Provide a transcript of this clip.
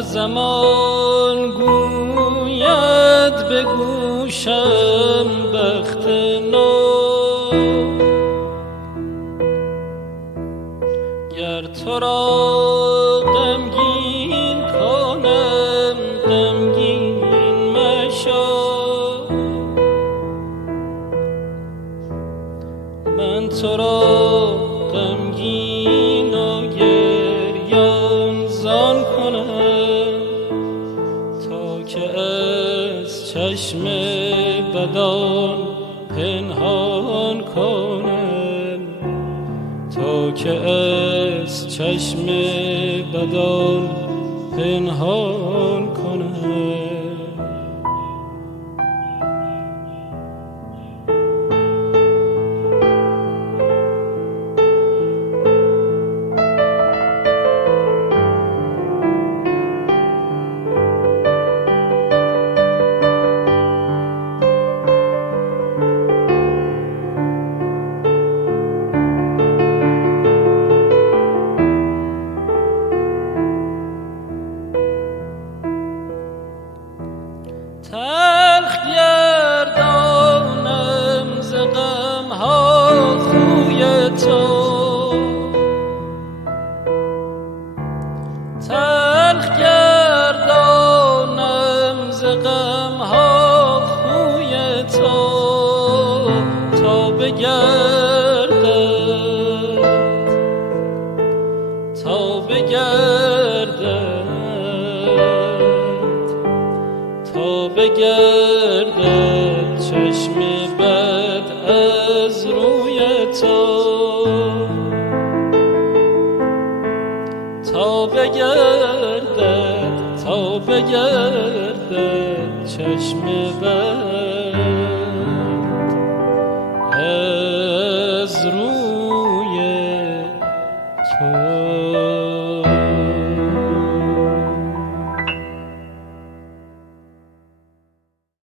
زمان گوید به گوشم بخت نو، گر تو را غمگین کنم غمگین مشو، من تو را غمگین و گریان زان کنم تا که از چشم بدان پنهان کنم، تا که از چشم بدان پنهان کنم. تلخ گردانم ز غم‌ها خوی تو، تلخ گردانم ز غم‌ها خوی تو، تا بگردد تا بگردد تا بگردد چشم بد از روی تو، تا بگردد تا بگردد چشم بد از روی تو.